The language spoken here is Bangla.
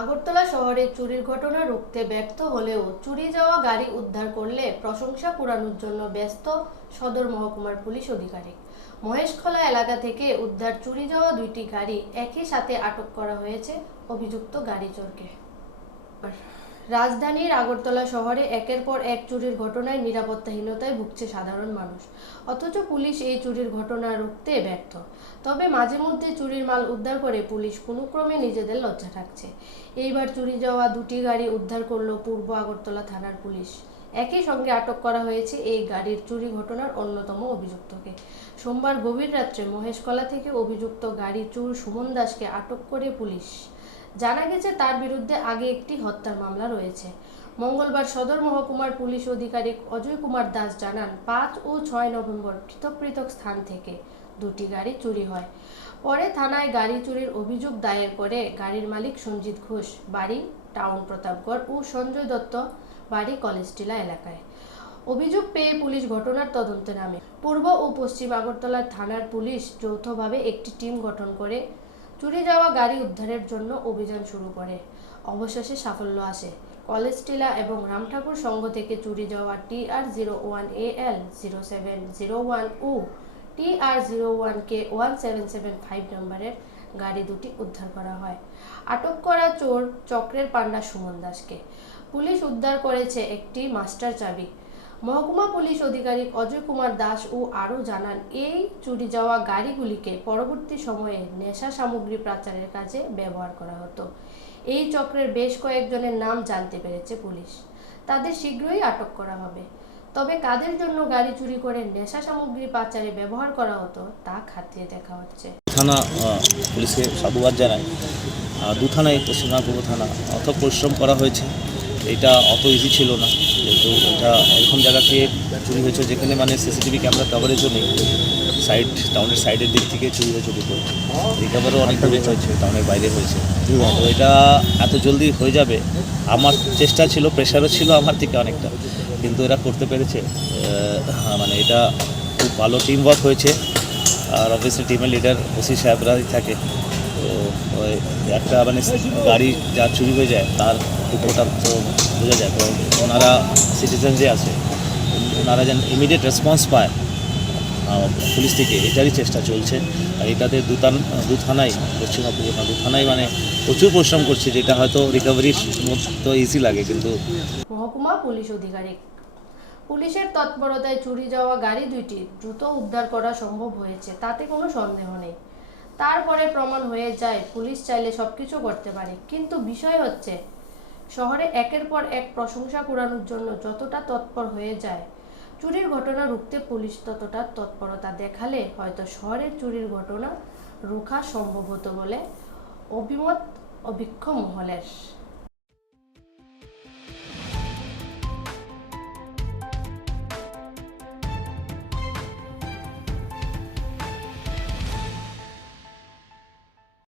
আগরতলা শহরে চুরির ঘটনা রুখতে ব্যর্থ হলেও চুরি যাওয়া গাড়ি উদ্ধার করলে প্রশংসা কুড়ানোর জন্য ব্যস্ত সদর মহকুমার পুলিশ আধিকারিক। মহেশখোলা এলাকা থেকে উদ্ধার চুরি যাওয়া দুইটি গাড়ি একই সাথে আটক করা হয়েছে অভিযুক্ত গাড়ি চোরকে। রাজধানীর আগরতলা শহরে একের পর এক চুরির ঘটনায় নিরাপত্তাহীনতায় ভুগছে সাধারণ মানুষ, অথচ পুলিশ এই চুরির ঘটনা রুখতে ব্যর্থ। তবে মাঝে মধ্যে চুরির মাল উদ্ধার করে পুলিশ কোনো ক্রমে নিজেদের লজ্জা রাখছে। এইবার চুরি যাওয়া দুটি গাড়ি উদ্ধার করল পূর্ব আগরতলা থানার পুলিশ। একই সঙ্গে আটক করা হয়েছে এই গাড়ির চুরি ঘটনার অন্যতম অভিযুক্তকে। সোমবার গভীর রাত্রে মহেশখোলা থেকে অভিযুক্ত গাড়ি চোর সুমন দাসকে আটক করে পুলিশ। জানা গেছে তার বিরুদ্ধে আগে একটি হত্যার মামলা রয়েছে। মঙ্গলবার সদর মহকুমার পুলিশ আধিকারিক অজয় কুমার দাস জানান, 5 ও 6 নভেম্বর পৃথক পৃথক স্থান থেকে দুটি গাড়ি চুরি হয়। পরে থানায় গাড়ি চুরির অভিযোগ দায়ের করে গাড়ির মালিক সঞ্জিত ঘোষ, বাড়ি টাউন প্রতাপগড়, ও সঞ্জয় দত্ত, বাড়ি কলেজটিলা এলাকায়। অভিযোগ পেয়ে পুলিশ ঘটনার তদন্তে নামে। পূর্ব ও পশ্চিম আগরতলার থানার পুলিশ যৌথভাবে একটি টিম গঠন করে চুরি যাওয়া গাড়ি উদ্ধারের জন্য অভিযান শুরু করে। অবশেষে সাফল্য আসে। কলেজটিলা এবং রামঠাকুর সংঘ থেকে চুরি যাওয়া TR01AL0701 ও TR01K1775 নম্বরের গাড়ি দুটি উদ্ধার করা হয়। আটক করা চোর চক্রের পান্ডা সুমন দাসকে পুলিশ উদ্ধার করেছে একটি মাস্টার চাবি। মহকুমা পুলিশ আধিকারিক অজয় কুমার দাস ও আরও জানান, এই চুরি যাওয়া গাড়িগুলিকে পরবর্তী সময়ে নেশা সামগ্রী পাচারের কাজে ব্যবহার করা হতো। এই চক্রের বেশ কয়েকজনের নাম জানতে পেরেছে পুলিশ। তাদের শীঘ্রই আটক করা হবে। তবে কাদের জন্য গাড়ি চুরি করে নেশা সামগ্রী পাচারে ব্যবহার করা হতো তা খতিয়ে দেখা হচ্ছে। থানা পুলিশকে সাধুবাদ জানায়। দু থানায়, পশ্চিমবঙ্গ থানা অথক পরিশ্রম করা হয়েছে। এটা অত ইজি ছিল না, যেহেতু এটা এরকম জায়গা থেকে চুরি হয়েছে যেখানে মানে সিসিটিভি ক্যামেরা কভারেজও নেই। টাউনের সাইডের দিক থেকে চুরি হয়েছে দুটো, রিকভারও অনেক দূরে হয়েছে, টাউনের বাইরে হয়েছে। তো এটা এত জলদি হয়ে যাবে আমার চেষ্টা ছিল, প্রেশারও ছিল আমার থেকে অনেকটা, কিন্তু এরা করতে পেরেছে। মানে এটা খুব ভালো টিম ওয়ার্ক হয়েছে। আর অবভিয়াসলি টিমের লিডার ওসি সাহেবরাই থাকে। তো একটা মানে গাড়ি যা চুরি হয়ে যায় তার উপরটা তো বোঝা যায়। তো ওনারা সিটিজেন যে আছে ওনারা যেন ইমিডিয়েট রেসপন্স পায় পুলিশ থেকে, এটারই চেষ্টা চলছে। আর এটাতে দু থানায়, পশ্চিমবঙ্গ দু থানায় মানে প্রচুর পরিশ্রম করছে, যেটা হয়তো রিকভারির মতো ইজি লাগে। কিন্তু মহকুমা পুলিশ আধিকারিক পুলিশের তৎপরতায় চুরি যাওয়া গাড়ি দুইটি দ্রুত উদ্ধার করা সম্ভব হয়েছে, তাতে কোনো সন্দেহ নেই। তারপরে প্রমাণ হয়ে যায় পুলিশ চাইলে সবকিছু করতে পারে। কিন্তু বিষয় হচ্ছে, শহরে একের পর এক প্রশংসা কুড়ানোর জন্য যতটা তৎপর হয়ে যায়, চুরির ঘটনা রুখতে পুলিশ ততটা তৎপরতা দেখালে হয়তো শহরের চুরির ঘটনা রোখা সম্ভব হতো বলে অভিমত অভিজ্ঞ মহলের।